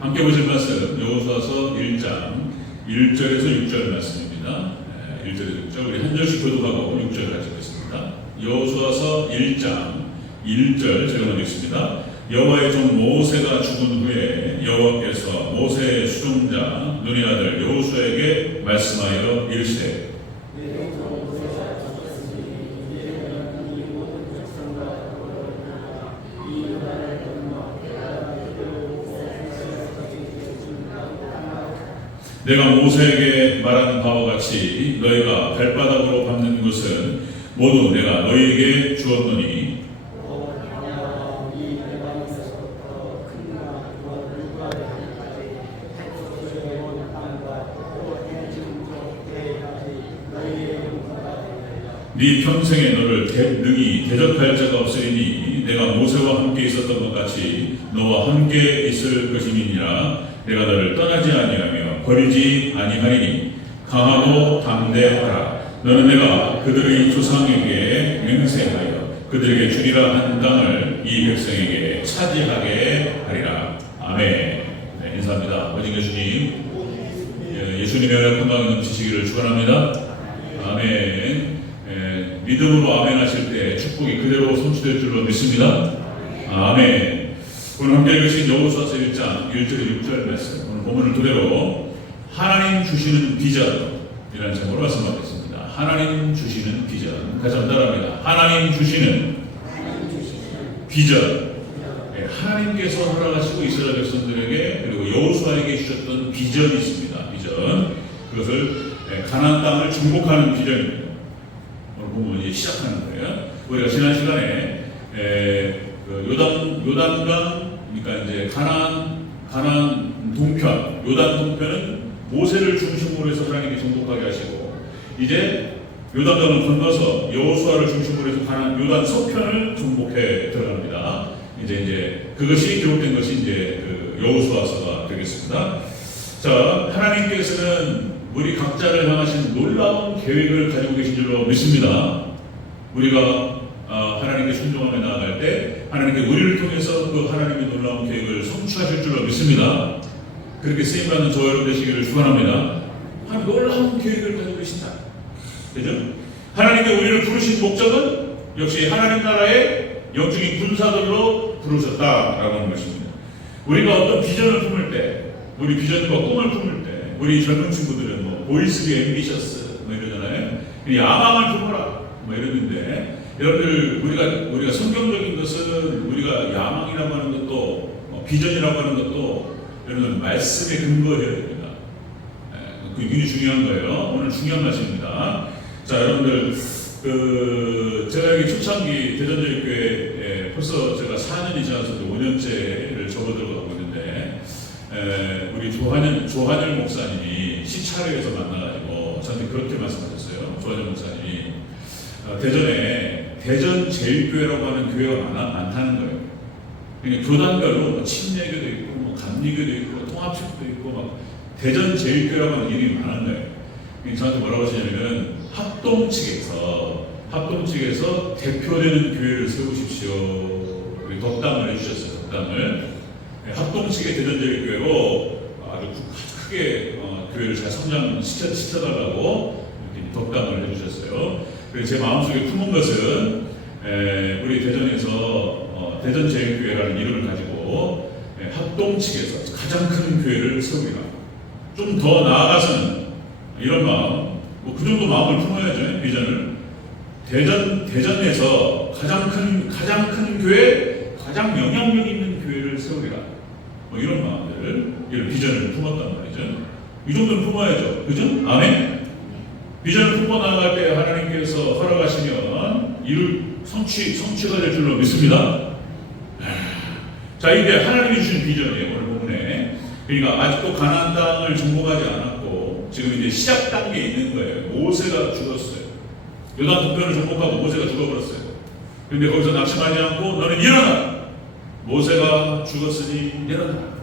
함께 보실 말씀 여호수아서 1장 1절에서 6절 말씀입니다. 1절에서 6절 우리 한 절씩 교독하고 6절 같이 보겠습니다. 여호수아서 1장 1절 제가 먼저 읽습니다. 여호와의 종 모세가 죽은 후에 여호와께서 모세의 수종자 눈의 아들 여호수아에게 말씀하여 이르시되 내가 모세에게 말한 바와 같이 너희가 발바닥으로 밟는 것은 모두 내가 너희에게 주었노니 네 평생에 너를 능히 대적할 자가 없으리니 내가 모세와 함께 있었던 것 같이 너와 함께 있을 것임이니라. 내가 너를 떠나지 아니하며 버리지 아니하리니 강하고 담대하라. 너는 내가 그들의 조상에게 맹세하여 그들에게 주리라 한 땅을 이 백성에게 차지하게 하리라. 아멘. 네, 인사합니다. 오직 예수님, 예수님의 건강이 넘치시기를 축원합니다. 아멘. 믿음으로 아멘 하실 때 축복이 그대로 성취될 줄로 믿습니다. 아멘. 오늘 함께 읽으신 여호수아서 1장 1절 6절 말씀, 오늘 본문을 토대로 하나님 주시는 비전이라는 제목으로 말씀하겠습니다. 하나님 주시는 비전. 같이 따라합니다. 하나님 주시는 비전. 하나님께서 허락하시고 이스라엘 백성들에게 그리고 여호수아에게 주셨던 비전이 있습니다. 비전. 그것을 가나안 땅을 정복하는 비전입니다. 오늘 본문 이제 시작하는 거예요. 우리가 지난 시간에 요단강, 그러니까 이제 가나안 동편, 요단 동편은 모세를 중심으로 해서 하나님이 정복하게 하시고, 이제 요단강을 건너서 여호수아를 중심으로 해서 가나안 요단 서편을 정복해 들어갑니다. 이제 그것이 기록된 것이 이제 그 여호수아서가 되겠습니다. 자, 하나님께서는 우리 각자를 향하신 놀라운 계획을 가지고 계신 줄로 믿습니다. 우리가 하나님께 순종하며 나아갈 때 하나님께 우리를 통해서 그 하나님의 놀라운 계획을 성취하실 줄로 믿습니다. 그렇게 쓰임받는 저 여러분 되시기를 축원합니다. 하나님 놀라운 계획을 가지고 계신다. 그죠? 하나님께 우리를 부르신 목적은 역시 하나님 나라의 영적인 군사들로 부르셨다라고 하는 것입니다. 우리가 어떤 비전을 품을 때, 우리 비전과 꿈을 품을 때, 우리 젊은 친구들은 뭐 보이스비 앰비셔스 뭐 이러잖아요. 야망을 품어라 뭐 이러는데, 여러분들 우리가 성경적인 것은 우리가 야망이라고 하는 것도 비전이라고 하는 것도 여러분 말씀에 근거해야 됩니다. 그게 굉장히 중요한 거예요. 오늘 중요한 말씀입니다. 자, 여러분들 제가 여기 초창기 대전제일교회 벌써 제가 4년이 지나서 5년째를 접어들고 가고 있는데, 우리 조한일 목사님이 시차례에서 만나가지고 저한테 그렇게 말씀하셨어요. 조한일 목사님이 대전에 대전제일교회라고 하는 교회가 많다는 거예요. 그러니까 교단별로 뭐 침례교도 있고 뭐 감리교도 있고 통합식도 있고 막 대전제일교회라고 하는 이름이 많은 거예요. 그러니까 저한테 뭐라고 하시냐면 합동 측에서 대표되는 교회를 세우십시오. 우리 덕담을 해주셨어요. 덕담을. 합동 측의 대전제일교회로 아주 크게 교회를 잘 성장시켜달라고 이렇게 덕담을 해주셨어요. 그래서 제 마음속에 품은 것은 우리 대전에서 대전제일교회라는 이름을 가지고 합동 측에서 가장 큰 교회를 세우리라. 좀 더 나아가서는 이런 마음, 뭐 그 정도 마음을 품어야죠. 비전을. 대전에서 가장 큰 교회, 가장 영향력 있는 교회를 세우리라. 뭐 이런 마음들, 이런 비전을 품었단 말이죠. 이 정도는 품어야죠. 그죠? 아멘? 비전을 품어 나아갈 때 하나님께서 허락하시면 성취가 될 줄로 믿습니다. 자, 이게 하나님이 주신 비전이에요. 오늘 본문에. 그러니까 아직도 가나안 땅을 정복하지 않았고 지금 이제 시작 단계에 있는 거예요. 모세가 죽었어요. 요단 동편을 정복하고 모세가 죽어버렸어요. 그런데 거기서 낙심하지 않고 너는 일어나! 모세가 죽었으니 일어나!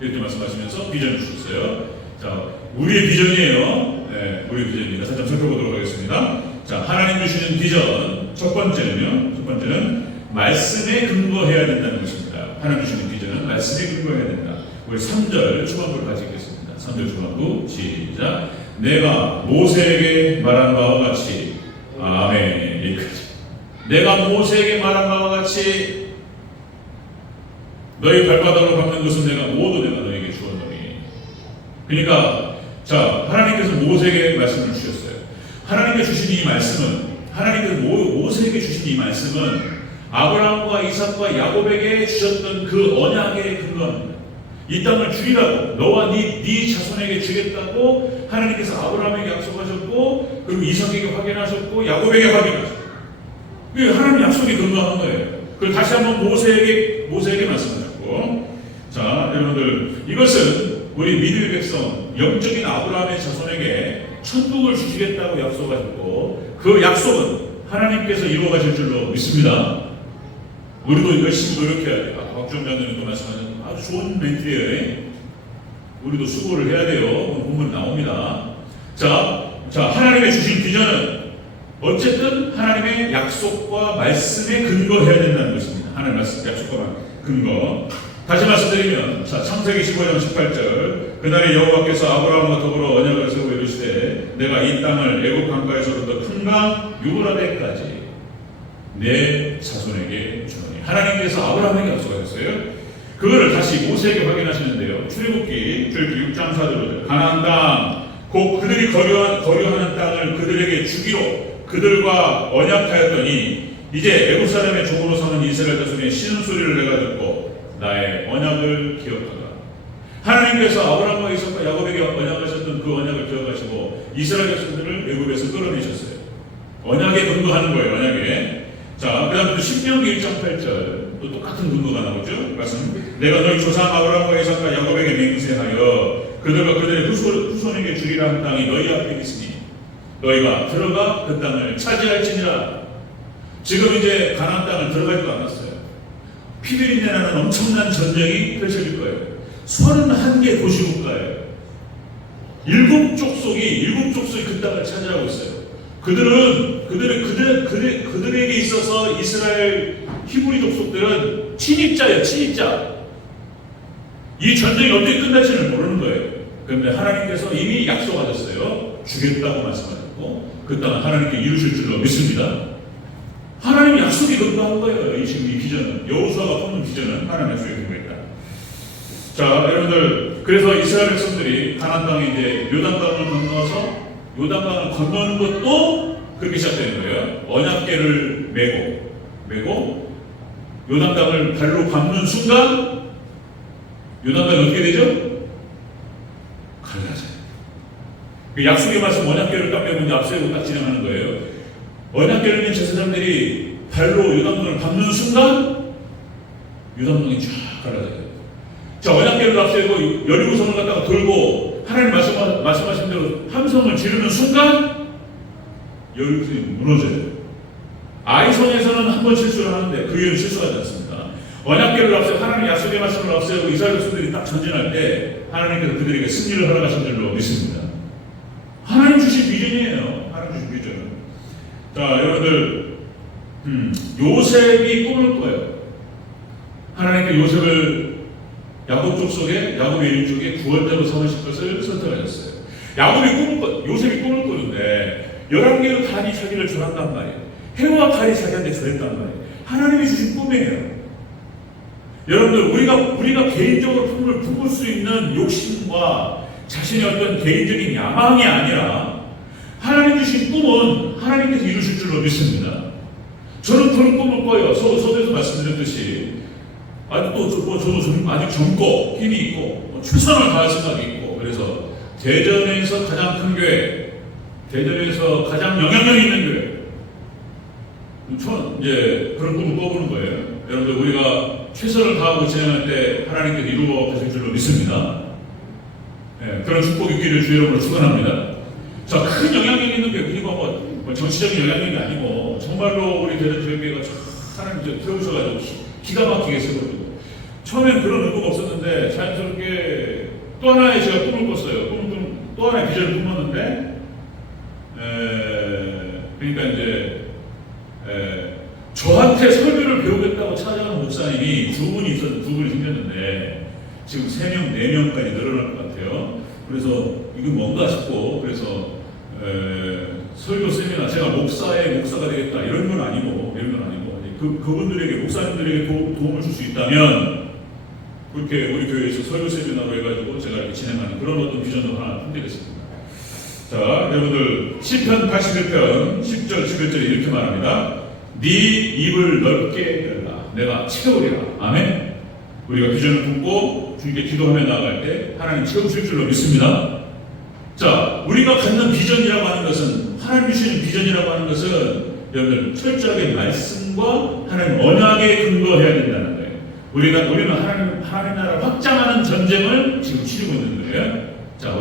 이렇게 말씀하시면서 비전을 주셨어요. 자, 우리의 비전이에요. 네, 우리의 비전입니다. 살짝 살펴보도록 하겠습니다. 자, 하나님 주시는 비전. 첫 번째는 말씀에 근거해야 된다는 것입니다. 하나님 주시는 비전은 말씀에 근거해야 된다. 우리 3절 초반부를 같이 읽겠습니다. 3절 초반부 시작. 내가 모세에게 말한 바와 같이 아멘. 여기까지. 내가 모세에게 말한 바와 같이 너희 발바닥으로 밟는 것은 내가 너에게 주었노니. 그러니까 자, 하나님께서 모세에게 말씀을 주셨어요. 하나님께서 주신 이 말씀은, 하나님께서 모세에게 주신 이 말씀은 아브라함과 이삭과 야곱에게 주셨던 그 언약에 근거합니다. 이 땅을 주리라고, 너와 네 자손에게 주겠다고 하나님께서 아브라함에게 약속하셨고, 그리고 이삭에게 확인하셨고, 야곱에게 확인하셨고, 하나님 약속에 근거하는 거예요. 그걸 다시 한번 모세에게 말씀하셨고, 자, 여러분들, 이것은 우리 믿을 백성, 영적인 아브라함의 자손에게 천국을 주시겠다고 약속하셨고, 그 약속은 하나님께서 이루어가실 줄로 믿습니다. 우리도 열심히 노력해야 돼요. 아까 박주영 장로님도 말씀하셨는데 아주 좋은 멘트예요. 우리도 수고를 해야 돼요. 오늘 본문 나옵니다. 자, 하나님의 주신 비전은 어쨌든 하나님의 약속과 말씀에 근거해야 된다는 것입니다. 하나님의 말씀, 약속과 근거. 다시 말씀드리면, 자, 창세기 15장 18절, 그날에 여호와께서 아브라함과 더불어 언약을 세우고 이르시되 내가 이 땅을 애굽 강가에서부터 큰 강 유브라데까지 내 자손에게 주노니. 하나님께서 아브라함에게 약속하셨어요. 그거를 다시 모세에게 확인하시는데요. 출애굽기 6장 4절, 가나안 땅, 곧 그들이 거류하는 땅을 그들에게 주기로 그들과 언약하였더니 이제 애굽 사람의 종으로 사는 이스라엘 자손의 쉬는 소리를 내가 듣고 나의 언약을 기억하라. 하나님께서 아브라함과 이삭과 야곱에게 언약하셨던 그 언약을 기억하시고 이스라엘 자손들을 애굽에서 끌어내셨어요. 언약에 근거하는 거예요. 언약에. 자, 그 다음 또 신명기 1장 8절 또 똑같은 근거가 나오죠. 말씀, 내가 너희 조상 아브라함과 이삭과 야곱에게 맹세하여 그들과 그들의 후손에게 주리라 한 땅이 너희 앞에 있으니 너희가 들어가 그 땅을 차지할지니라. 지금 이제 가나안 땅을 들어가지도 않았어요. 피비린내 나는 엄청난 전쟁이 펼쳐질 거예요. 31개 도시국가예요. 7족속이 그 땅을 차지하고 있어요. 그들에게 있어서 이스라엘 히브리 족속들은 침입자예요. 침입자. 이 전쟁이 어떻게 끝날지는 모르는 거예요. 그런데 하나님께서 이미 약속하셨어요. 주겠다고 말씀하셨고 그 땅을 하나님께 이루실 줄로 믿습니다. 하나님 약속이 근거한 거예요. 지금 이 비전은, 여호수아가 뽑는 비전은 하나님 약속이 근거했다. 자, 여러분들, 그래서 이스라엘 백성들이 가나안 땅에 이제 요단강을 건너서 요단강을 건너는 것도 그렇게 시작되는 거예요. 언약궤를 메고 요단강을 발로 밟는 순간 요단강이 어떻게 되죠? 갈라져요. 그 약속의 말씀 언약궤를 딱 메고 앞세우고 딱 진행하는 거예요. 언약궤를 맨 제사장들이 발로 요단강을 밟는 순간 요단강이 쫙 갈라져요. 자, 언약궤를 앞세우고 여리고성을 갖다가 돌고 하나님 말씀하신 대로 함성을 지르는 순간 여리고성이 무너져요. 아이성에서는 한 번 실수를 하는데 그 이후는 실수하지 않습니다. 언약궤를 앞세우고 하나님 약속의 말씀을 앞세우고 이스라엘 백성들이 딱 전진할 때 하나님께서 그들에게 승리를 허락하신 줄로 믿습니다. 하나님 주신 비전이에요. 하나님 주신 비전은. 자, 여러분들, 요셉이 꿈을 꿔요. 하나님께 요셉을 야곱 족속에, 야곱의 일족에 구원자로 삼으실 것을 선택하셨어요. 요셉이 꿈을 꾸는데 11개의 간이 자기를 절한단 말이에요. 해와 달이 자기한테 절했단 말이에요. 하나님이 주신 꿈이에요. 여러분들, 우리가 개인적으로 꿈을 품을 수 있는 욕심과 자신의 어떤 개인적인 야망이 아니라 하나님 주신 꿈은 하나님께서 이루실 줄로 믿습니다. 저는 그런 꿈을 꿔요. 서두에서 말씀드렸듯이 저도 아직 젊고 힘이 있고 최선을 다할 생각이 있고, 그래서 대전에서 가장 큰 교회, 대전에서 가장 영향력 있는 교회, 이제 그런 꿈을 꿔보는 거예요. 여러분들, 우리가 최선을 다하고 진행할 때 하나님께서 이루어 가실 줄로 믿습니다. 네, 그런 축복이 있기를 주 여러분을 축원합니다. 자, 큰 영향력 있는 교회, 그리고 뭐 정치적인 영향력이 아니고 정말로 우리 대전 교회가 하나님 태우셔가지고 기가 막히게 세워주고, 처음엔 그런 의도가 없었는데 자연스럽게 또 하나의 제가 꿈을 꿨어요. 또 하나의 비전을 꿈꿨는데, 그러니까 이제 저한테 설교를 배우겠다고 찾아가는 목사님이 두 분이 생겼는데, 지금 3명, 4명까지 늘어날 것 같아요. 그래서 이게 뭔가 싶고, 그래서 설교 세미나 제가 목사가 되겠다 이런 건 아니고 그분들에게 목사님들에게 도움을 줄 수 있다면 그렇게 우리 교회에서 설교 세미나로 해가지고 제가 이렇게 진행하는 그런 어떤 비전도 하나 품겠습니다. 자, 여러분들 시편 81편 10절 11절에 이렇게 말합니다. 네 입을 넓게 열라 내가 채우리라. 아멘. 우리가 비전을 품고 주님께 기도하며 나아갈 때 하나님 채우실 줄로 믿습니다. 자, 우리가 갖는 비전이라고 하는 것은, 하나님 주시는 비전이라고 하는 것은 여러분들 철저하게 말씀과 하나님 언약에 근거해야 된다는 거예요. 우리는 하나님 나라 확장하는 전쟁을 지금 치르고 있는 거예요. 자,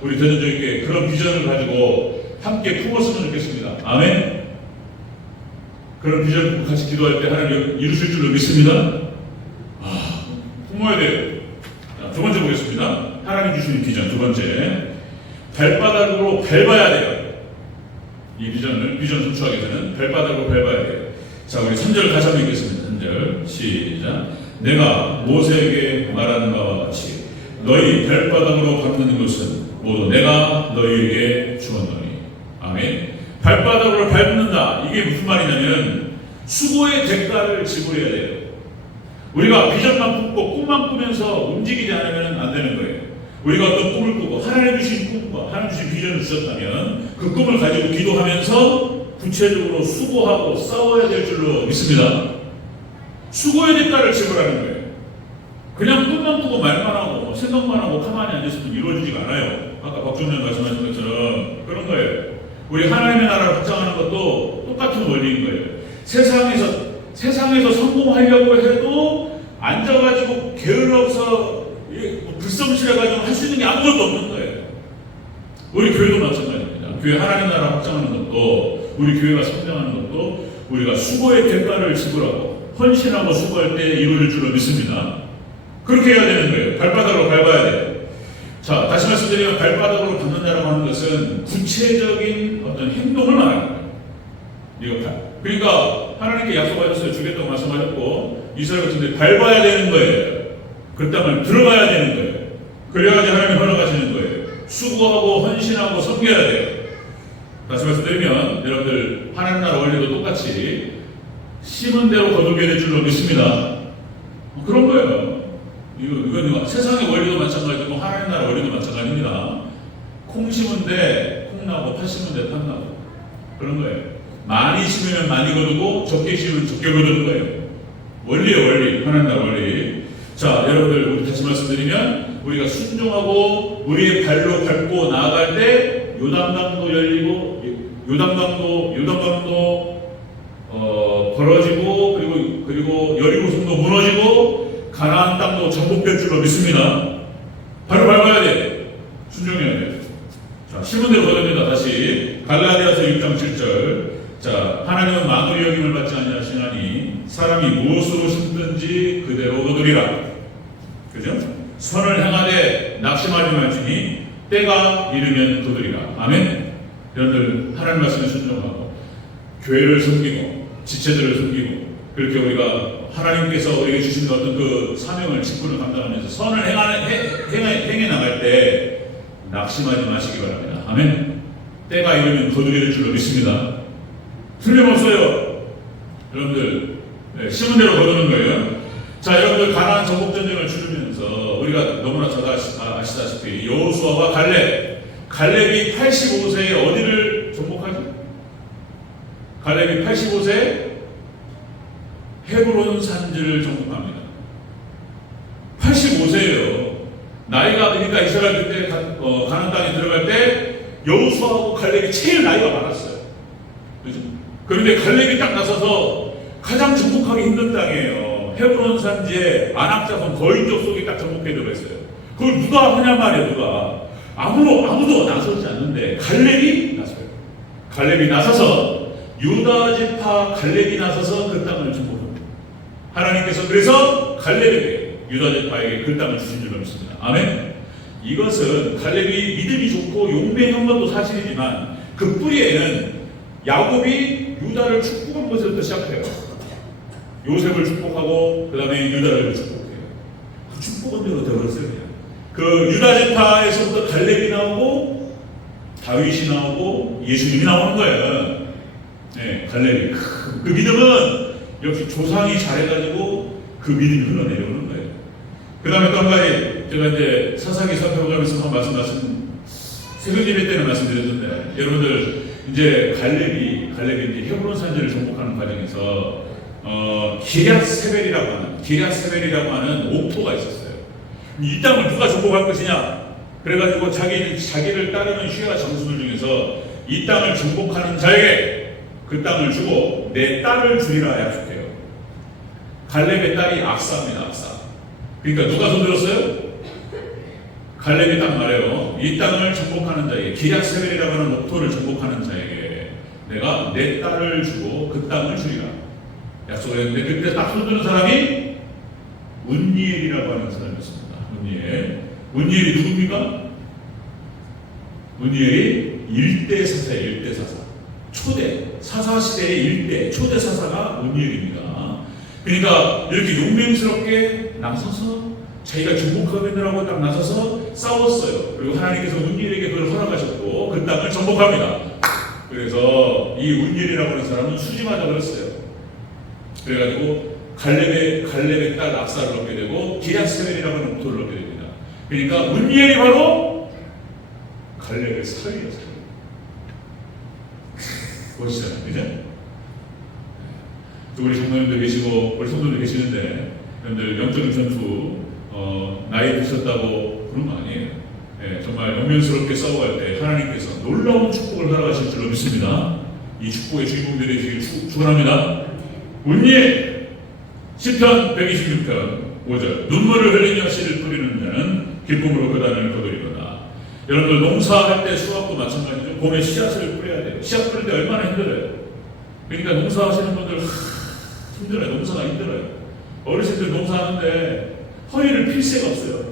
우리 대전적에게 그런 비전을 가지고 함께 품었으면 좋겠습니다. 아멘. 그런 비전을 품고 같이 기도할 때 하나님 이루실 줄로 믿습니다. 품어야 돼요. 자, 두 번째 보겠습니다. 하나님 주시는 비전 두 번째. 발바닥으로 밟아야 돼요. 이 비전 성취하기 위해서는 발바닥으로 밟아야 돼요. 자, 우리 3절 다시 한번 읽겠습니다. 3절 시작. 내가 모세에게 말하는 바와 같이 너희 발바닥으로 밟는 것은 모두 내가 너희에게 주었노니. 아멘. 발바닥으로 밟는다. 이게 무슨 말이냐면 수고의 대가를 지불해야 돼요. 우리가 비전만 품고 꿈만 꾸면서 움직이지 않으면 안 되는 거예요. 우리가 어떤 꿈을 꾸고 하나님 주신 꿈과 하나님 주신 비전을 주셨다면 그 꿈을 가지고 기도하면서 구체적으로 수고하고 싸워야 될 줄로 믿습니다. 수고의 대가를 지불하는 거예요. 그냥 꿈만 꾸고 말만 하고 생각만 하고 가만히 앉아있으면 이루어지지가 않아요. 아까 박종년 말씀하신 것처럼 그런 거예요. 우리 하나님의 나라를 확장하는 것도 똑같은 원리인 거예요. 세상에서 성공하려고 해도 앉아가지고 게을러서 불성실해가지고 할 수 있는 게 아무것도 없는 거예요. 우리 교회도 마찬가지입니다. 교회 하나님 나라 확장하는 것도, 우리 교회가 성장하는 것도 우리가 수고의 대가를 지불하고 헌신하고 수고할 때 이루어질 줄로 믿습니다. 그렇게 해야 되는 거예요. 발바닥으로 밟아야 돼요. 자, 다시 말씀드리면 발바닥으로 밟는다라고 하는 것은 구체적인 어떤 행동을 말하는 거예요. 그러니까 하나님께 약속하셨어요. 주겠다고 말씀하셨고 이스라엘 같은데 밟아야 되는 거예요. 그 땅을 들어가야 되는 거예요. 그래야지 하나님이 허락하시는 거예요. 수고하고 헌신하고 섬겨야 돼요. 다시 말씀드리면 여러분들 하나님 나라 원리도 똑같이 심은 대로 거두게 될 줄로 믿습니다. 그런 거예요. 이건 세상의 원리도 마찬가지고 하나님 나라 원리도 마찬가지입니다. 콩 심은데 콩 나고 팥 심은데 팥 나고 그런 거예요. 많이 심으면 많이 거두고 적게 심으면 적게 거두는 거예요. 원리예요, 원리. 하나님 나라 원리. 자, 여러분들 우리 다시 말씀드리면 우리가 순종하고 우리의 발로 밟고 나아갈 때 요단강도 열리고 요단강도 벌어지고 그리고 여리고성도 무너지고 가나안 땅도 정복될 줄로 믿습니다. 발로 밟아야 돼. 순종해야 돼. 자, 심은 대로 거둡니다. 다시 갈라디아서 6장 7절. 자, 하나님은 만물의 여김을 받지 아니하시나니 사람이 무엇으로 심든지 그대로 거두리라. 그죠? 선을 행하되 낙심하지 말지니 때가 이르면 거두리라. 아멘. 여러분들 하나님 말씀에 순종하고 교회를 섬기고 지체들을 섬기고 그렇게 우리가 하나님께서 우리에게 주신 어떤 그 사명을 직분을 감당하면서 선을 행해 나갈 때 낙심하지 마시기 바랍니다. 아멘. 때가 이르면 거두리를 줄로 믿습니다. 틀림없어요. 여러분들 심은 대로 거두는 거예요. 자, 여러분들 가나안 정복 전쟁을 치르면서 우리가 너무나 잘 아시다시피 여호수아와 갈렙이 85세에 어디를 정복하죠? 갈렙이 85세에 헤브론 산지를 정복합니다. 85세예요. 나이가 그러니까 이스라엘 그때 가나안 땅에 들어갈 때 여호수아하고 갈렙이 제일 나이가 많았어요. 그죠? 그런데 갈렙이 딱 나서서 가장 정복하기 힘든 땅이에요. 헤브론 산지에 아낙 자손 거인족 속에 딱 정복해 들어갔어요. 그걸 누가 하냐 말이에요. 누가 아무도 나서지 않는데 갈렙이 나서요. 갈렙이 나서서 유다 지파 갈렙이 나서서 그 땅을 정복합니다. 하나님께서 그래서 갈렙에게 유다 지파에게 그 땅을 주신 줄로 믿습니다. 아멘. 이것은 갈렙이 믿음이 좋고 용맹한 것도 사실이지만 그 뿌리에는 야곱이 유다를 축복한 것부터 시작해요. 요셉을 축복하고 그 다음에 유다를 축복해요. 그 축복은 대로 되어버렸어요. 그 유다 지파에서부터 갈렙이 나오고 다윗이 나오고 예수님이 나오는 거예요. 네, 갈렙이 그 믿음은 역시 조상이 잘해가지고 그 믿음이 흘러내려오는 거예요. 그 다음에 또 한 가지 제가 이제 사사기 살펴보면서 한 말씀 새벽 예배 때는 말씀드렸는데 여러분들 이제 갈렙이 이제 헤브론 산지를 정복하는 과정에서 기럇세벨이라고 하는 옥토가 있었어요. 이 땅을 누가 정복할 것이냐? 그래가지고 자기를 따르는 휘하 장수들 중에서 이 땅을 정복하는 자에게 그 땅을 주고 내 딸을 주리라 약속해요. 갈렙의 딸이 악사입니다. 악사. 그러니까 누가 손들었어요? 갈렙이 딱 말해요. 이 땅을 정복하는 자에게, 기럇세벨이라고 하는 옥토를 정복하는 자에게 내가 내 딸을 주고 그 땅을 주리라 약속을 했는데, 그때 딱 손드는 사람이 운니엘이라고 하는 사람이었습니다. 운니엘이 누굽니까? 운니엘이 일대 사사예요. 일대 사사. 초대 사사 시대의 초대 사사가 운니엘입니다. 그러니까 이렇게 용맹스럽게 나서서 자기가 정복하겠느라고 딱 나서서 싸웠어요. 그리고 하나님께서 운니엘에게 그걸 허락하셨고 그 땅을 정복합니다. 그래서 이 운니엘이라고 하는 사람은 수지마다 그랬어요. 그래가지고 갈렙의 딸 악사를 얻게 되고 기럇세벨이라고 하는 옥토를 얻게 됩니다. 그러니까 운니엘이 바로 갈렙의 사위예요. 사위. 멋있잖아요, 그죠? 또 우리 장로님도 계시고 우리 성도님도 계시는데 여러분들 영적인 전투 나이 드셨다고 그런 거 아니에요. 예, 정말 영면스럽게 싸워갈 때 하나님께서 놀라운 축복을 허락하실 줄로 믿습니다. 이 축복의 주인공들이 되시길 축원합니다. 운니엘 시편 126편 5절 눈물을 흘리며 씨를 뿌리는 자는 기쁨으로 그 단을 거두리로다. 여러분들 농사할 때 수확도 마찬가지죠. 봄에 씨앗을 뿌려야 돼요. 씨앗 뿌릴 때 얼마나 힘들어요. 그러니까 농사하시는 분들 힘들어요. 농사가 힘들어요. 어르신들 농사하는데 허리를 필 새가 없어요.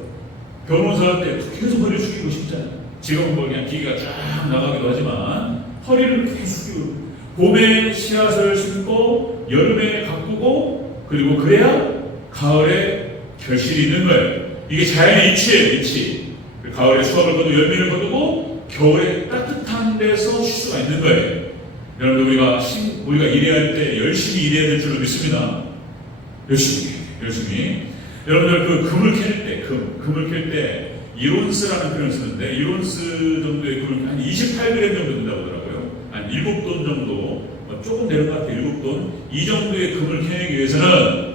변호사할 때 계속 허리를 숙이고 싶잖아요. 지금은 뭐 그냥 기계가 쫙 나가기도 하지만 허리를 계속 숙이고 봄에 씨앗을 심고 여름에 가꾸고 그리고 그래야 가을에 결실이 있는 거예요. 이게 자연의 이치예요. 이치. 가을에 수확을 거두고 열매를 거두고 겨울에 따뜻한 데서 쉴 수가 있는 거예요. 여러분들 우리가 일해야 할 때 열심히 일해야 될 줄로 믿습니다. 열심히. 여러분들 그 금을 캘 때 이론스라는 표현을 쓰는데 이론스 정도의 금을 한 28g 정도 된다고 하더라고요. 한 7돈 정도, 조금 되는 것 같아요. 7돈. 이 정도의 금을 캐내기 위해서는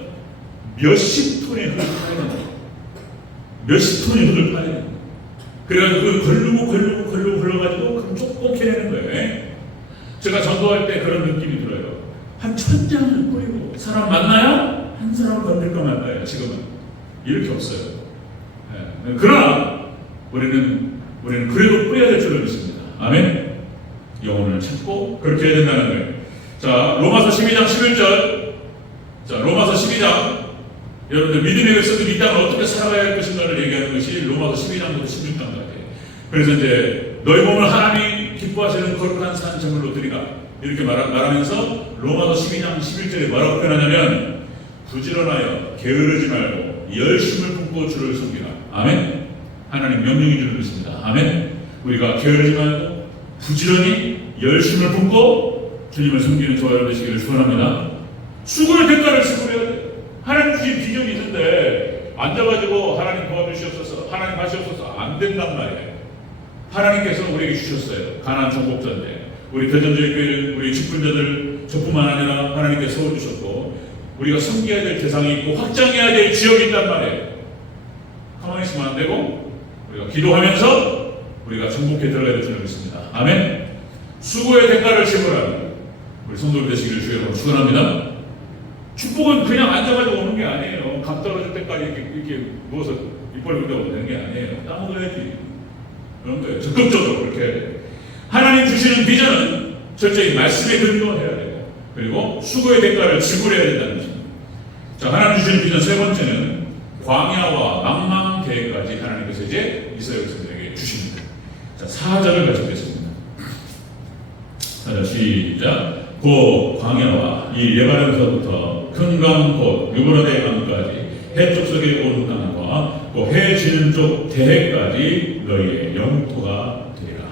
몇십 톤의 흙을 파야 된다. 몇십 톤의 흙을 파야 된다. 그래가지고 그 걸르고 걸러가지고 금 조금 캐내는 거예요. 제가 전도할 때 그런 느낌이 들어요. 한 1000장을 뿌리고 사람 만나야 한 사람 건들까 말까요. 지금은 이렇게 없어요. 네. 그러나 우리는 그래도 뿌려야 될 줄로 믿습니다. 아멘. 영혼을 찾고 그렇게 해야 된다는 거예요. 자, 로마서 12장 11절. 자, 로마서 12장. 여러분들 믿음의 백성들이 이 땅을 어떻게 살아가야 할 것인가를 얘기하는 것이 로마서 12장부터 16장까지. 그래서 이제 너희 몸을 하나님 기뻐하시는 거룩한 산 제물로 드리라 이렇게 말하면서 로마서 12장 11절에 뭐라고 표현하냐면 부지런하여 게으르지 말고 열심을 품고 주를 섬기라. 아멘. 하나님 명령인 줄 믿습니다. 아멘. 우리가 게으르지 말고 부지런히 열심을 품고 주님을 섬기는 저와 여러분 되시기를 축원합니다. 수고의 대가를 지불해야 돼. 하나님 주신 비전이 있는데 앉아가지고 하나님 도와주시옵소서, 하나님 하시옵소서 안 된단 말이에요. 하나님께서 우리에게 주셨어요. 가나안 정복자인데 우리 대전제교회 우리 직분자들 저뿐만 아니라 하나님께서 세워주셨고 우리가 섬겨야 될 대상이 있고 확장해야 될 지역이 있단 말이에요. 가만히 있으면 안 되고 우리가 기도하면서 우리가 정복해 들어가야 될 줄 믿습니다. 아멘. 수고의 대가를 지불하는 우리 성도들 되시기를 주여 축원합니다. 축복은 그냥 앉아가지고 오는 게 아니에요. 감 떨어질 때까지 이렇게 누워서 입 벌리고 되는 게 아니에요. 땀 흘려야지. 그런 거예요. 적극적으로 그렇게 해야 돼요. 하나님 주시는 비전은 철저히 말씀에 근거해야 돼요. 그리고 수고의 대가를 지불해야 된다는 것입니다. 자, 하나님 주시는 비전 세 번째는 광야와 망망대해까지 하나님께서 이제 이스라엘 백성들에게 주십니다. 자, 4절을 같이 보겠습니다. 4절 시작. 곧 광야와 이 레바논서부터 큰 강 곧 유브라데 강까지 해쪽 속에 오는 땅과 나와 그 해 지는 쪽 대해까지 너희의 영토가 되리라.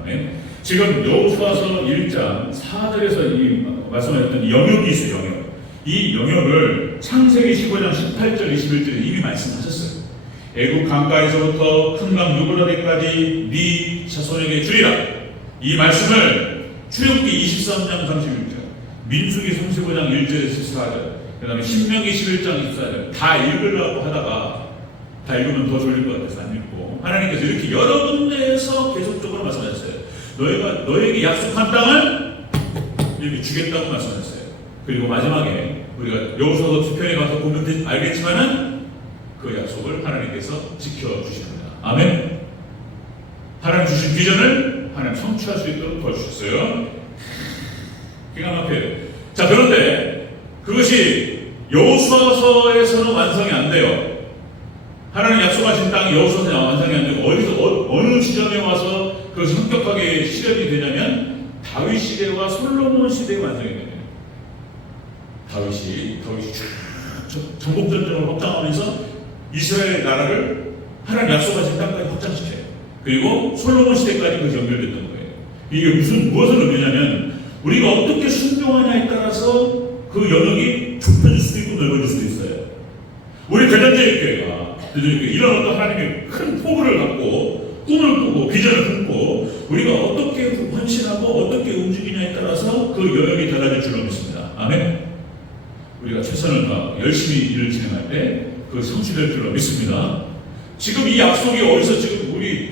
아멘. 지금 여호수아서 1장 4절에서 이 말씀하셨던 영역이 있어요. 영역. 이 영역을 창세기 15장 18절 21절에 이미 말씀하셨어요. 애굽 강가에서부터 큰 강 유브라데까지 네 자손에게 주리라. 이 말씀을 출애굽기 23장 31절, 민수기 35장 1절에서 4절, 그 다음에 신명기 11장 24절 다 읽으려고 하다가 다 읽으면 더 졸릴 것 같아서 안 읽고, 하나님께서 이렇게 여러 군데에서 계속적으로 말씀하셨어요. 너에게 약속한 땅을 이렇게 주겠다고 말씀하셨어요. 그리고 마지막에 우리가 여호수아서 뒤편에 가서 보면 알겠지만은 그 약속을 하나님께서 지켜주십니다. 아멘. 하나님 주신 비전을 하나님 성취할 수 있도록 도와주셨어요. 기가 막혀요. 자, 그런데 그것이 여호수아서에서는 완성이 안 돼요. 하나님 약속하신 땅이 여호수아서에 완성이 안 되고 어느 지점에 와서 그것이 성격하게 실현이 되냐면 다윗 시대와 솔로몬 시대에 완성이 됩니다. 다윗이 전국 전쟁을 확장하면서 이스라엘 나라를 하나님 약속하신 땅까지 확장시켜요. 그리고 솔로몬 시대까지 그것이 연결됐던 거예요. 이게 무엇을 의미냐면 우리가 어떻게 순종하냐에 따라서 그 영역이 좁혀질 수도 있고 넓어질 수도 있어요. 우리 대전제일교회가 이런 어떤 하나님의 큰 포부를 갖고 꿈을 꾸고 비전을 품고 우리가 어떻게 헌신하고 어떻게 움직이냐에 따라서 그 영역이 달라질 줄로 믿습니다. 아멘. 우리가 최선을 다하고 열심히 일을 진행할 때 그 성취될 줄로 믿습니다. 지금 이 약속이 어디서 지금 우리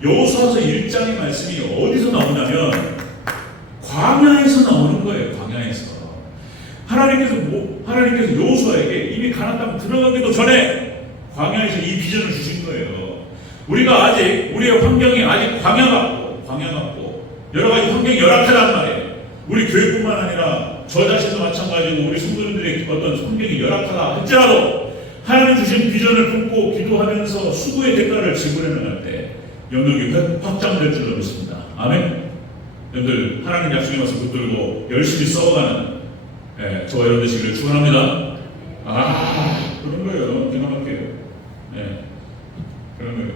여호수아서 1장의 말씀이 어디서 나오냐면 광야에서 나오는 거예요. 광야에서 하나님께서 여호수아에게 이미 가나안 땅 들어가기도 전에 광야에서 이 비전을 주신 거예요. 우리가 아직 우리의 환경이 아직 광야 같고 여러 가지 환경이 열악하단 말이에요. 우리 교회뿐만 아니라 저 자신도 마찬가지고 우리 성도님들의 어떤 환경이 열악하다 할지라도 하나님 주신 비전을 품고 기도하면서 수고의 대가를 지불해 나갈 때 영역이 확장될 줄로 믿습니다. 아멘. 여러분들 하나님 약속의 말씀 붙들고 열심히 써가는 저와 여러분 되시기를 축원합니다. 그런 거예요. 기가 막혀요. 그런 거예요.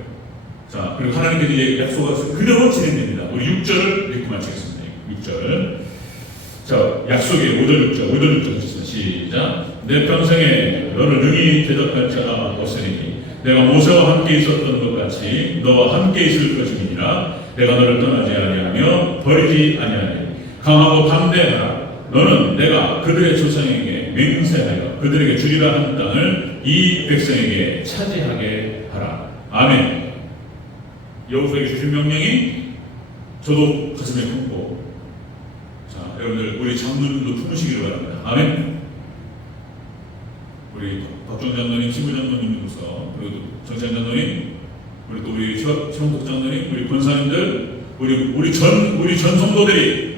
자, 그리고 하나님께서 이제 약속하셔서 그대로 진행됩니다. 우리 6절을 읽고 마치겠습니다. 6절. 자, 약속의 5절 6절 시작. 내 평생에 너를 능히 대적할 자가 없으니 내가 모세와 함께 있었던 것 같이 너와 함께 있을 것이니라. 내가 너를 떠나지 아니하며 버리지 아니하니 강하고 담대하라. 너는 내가 그들의 조상에게 맹세하여 그들에게 주리라 한 땅을 이 백성에게 차지하게 하라. 아멘. 여호수아에게 주신 명령이 저도 가슴에 품고, 자, 여러분들 우리 장로님도 품으시기를 바랍니다. 아멘. 우리 박정 장로님, 신부 장로님으로서, 그리고 정찬 장로님, 우리 또 우리 최원국 장로님, 우리 권사님들, 우리 전 성도들이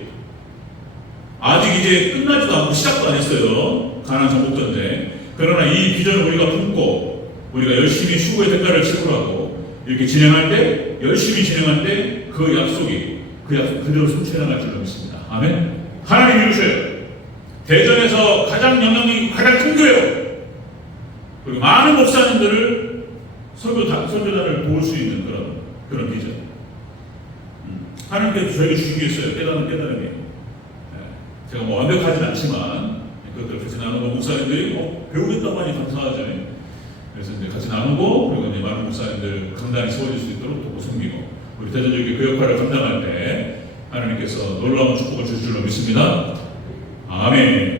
아직 이제 끝나지도 않고 시작도 안 했어요. 가나안 정복 전쟁. 그러나 이 비전을 우리가 품고 우리가 열심히 수고의 대가를 치르라고 이렇게 진행할 때, 열심히 진행할 때 그 약속 그대로 성취해 나갈 줄로 믿습니다. 아멘. 하나님 이루셔요. 대전에서 가장 영향력이 가장 큰 교회요. 그리고 많은 목사님들을 선교단을 도울 수 있는 그런 비전. 하나님께서 저에게 주신 게 있어요. 깨달음이. 제가 뭐 완벽하진 않지만 그것들 같이 나누고 목사님들이 배우겠다고 하니 감사하잖아요. 그래서 이제 같이 나누고 그리고 이제 많은 목사님들 강단이 세워질 수 있도록 또 섬기고 우리 대전적인 그 역할을 감당할 때 하나님께서 놀라운 축복을 주실 줄로 믿습니다. 아멘.